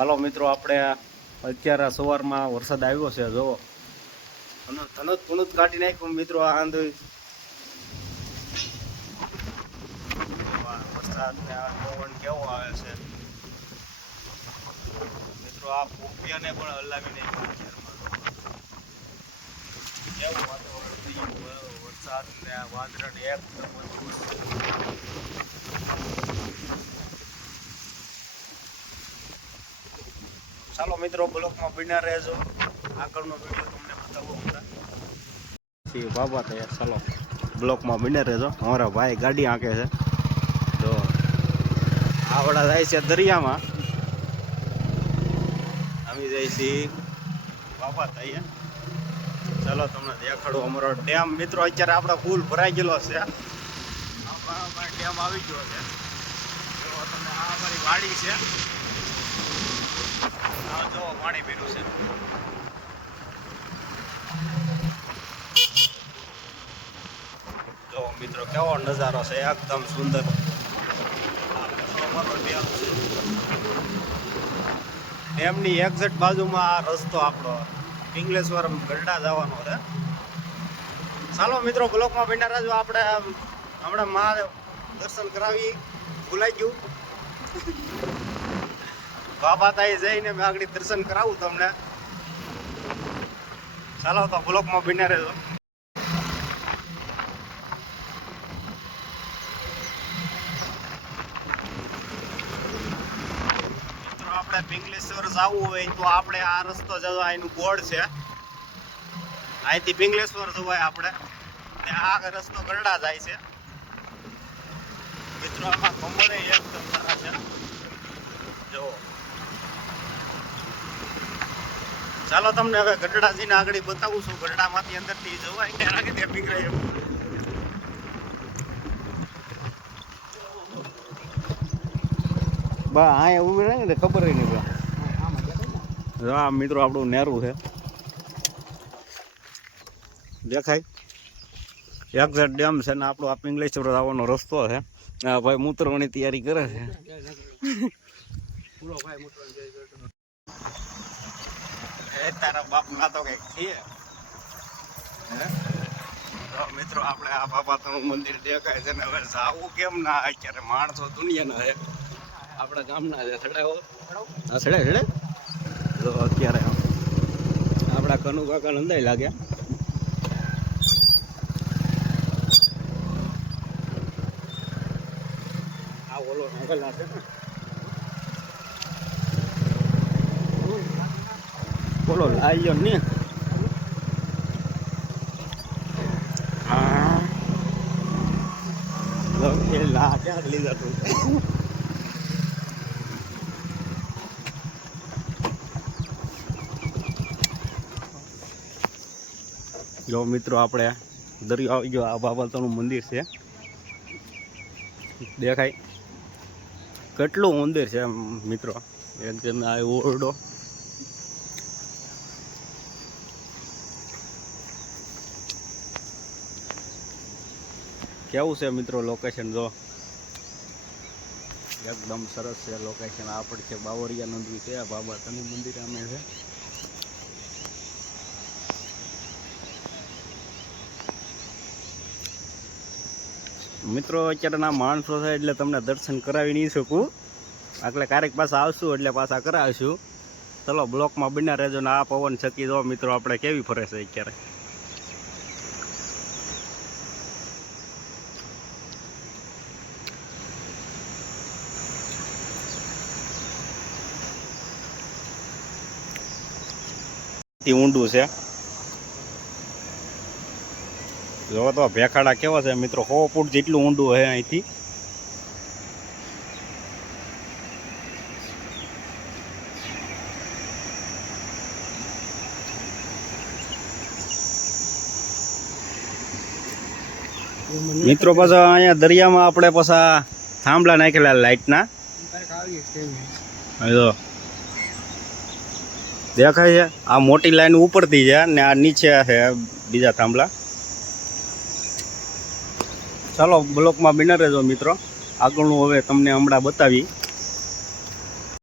હાલો મિત્રો આપણે અત્યારે સવારમાં વરસાદ આવ્યો છે જો ધનત પુનત કાઢી નાખ્યું મિત્રો આ આંધોઈ વાહ, વરસાદ ને આ પવન કેવો આવે છે. મિત્રો આ પોપિયાને પણ હલાવી નાખ્યું. કેવું વાતાવરણ થઈ ગયું હોય, ને વાદળ એકદમ મજબૂત. ચાલો મિત્રો, બ્લોકમાં બન્યા રહેજો. આગળનો વીડિયો તમને બતાવો જી, બાબા તૈયાર ચાલો. બ્લોકમાં બન્યા રહેજો. અમારા ભાઈ ગાડી આંકે છે. તો આવડા જાય છે દરિયામાં. અમે જઈએ છીએ બાબા તૈયાર ચાલો તમને દેખાડું. અમારો ડેમ મિત્રો અત્યારે આપણો ફૂલ ભરાઈ ગયેલો છે. આપણા ડેમ આવી ગયો છે. તમને આ અમારી વાડી છે. જો પાણી પીરું છે જો મિત્રો, કેવો નજારો છે? એકદમ સુંદર. એમની એક્ઝેક્ટ બાજુમાં આ રસ્તો આપણો પિંગલેશ્વર ગરડા જવાનો છે. ચાલો મિત્રો, બ્લોકમાં બેઠા રાજો આપણે હમણાં મહાદેવ દર્શન કરાવી ભૂલાઈ ગયું. બાબા તાઈ જઈને મેં આગળ દર્શન કરાવું તમને. ચાલો, તો બ્લોકમાં બન્યા રહેજો. આપણે પિંગલેશ્વર જવું હોય તો આપણે આ રસ્તો જવા એનું બોર્ડ છે. અહીંથી પિંગલેશ્વર જવાય આપણે. ને આ રસ્તો ગરડા જાય છે. મિત્રો, આમાં કમરે એકદમ સારા છે. જો ચાલો તમને હવે ગઢડાજીને આગળ બતાવું છું. ગઢડામાંથી અંદરથી જવાય ને આગળ ત્યાં પીકરાય. બા હા એવું રહે ને ખબર નહીં બા. હા મિત્રો આપણું નેરું છે. દેખાય? એક્ઝેટ ડેમ છે ને આપણો આ પિંગલેશ્વર આવવાનો રસ્તો છે. ભાઈ મૂતરવાની તૈયારી કરે છે. એ તારા બાપ ના તો કંઈક છીએ. મિત્રો, આપણે આ બાપાનું મંદિર દેખાય છે ને હવે જાવું કેમ ના? અત્યારે માણસો દુનિયાના છે. આપણા ગામના છે, સડાવો. હા સડે સડે તો અત્યારે આપણા કનુ કાકા નંદાઈ લાગ્યા. આ ઓલો અંકલ છે ને. બોલો લાગ્યો ને એ લા લીધા તું જો મિત્રો આપણે દરિયો આવી ગયો આ બાબતનું મંદિર છે દેખાય કેટલું મંદિર છે મિત્રો એકદમ આ ઓરડો કેવું છે મિત્રો લોકેશન જો? એકદમ સરસ છે લોકેશન આપણે છે બાવરિયા નંદી છે. બાબા તનુ મંદિર અમે છે. મિત્રો, અત્યારના માણસો છે એટલે તમને દર્શન કરાવી નહીં શકું. એટલે ક્યારેક પાછા આવશું એટલે પાછા કરાવીશું. ચલો, બ્લોકમાં બન્યા રહેજો ને આ પવન શકી દો મિત્રો, આપણે કેવી ફરે છે અત્યારે? અતિ ઊંડું છે. જો તો ભેખાડા કેવા છે મિત્રો સો ફૂટ જેટલું ઊંડું છે અહીંથી. મિત્રો પાછા અહીંયા દરિયામાં આપણે પાછા થાંભલા નાખેલા લાઇટના જો. દેખાય છે. આ મોટી લાઈન ઉપરથી છે ને આ નીચે છે બીજા થાંભલા. ચાલો બ્લોકમાં બિના રહેજો મિત્રો, આગળનું હવે તમને હમણાં બતાવી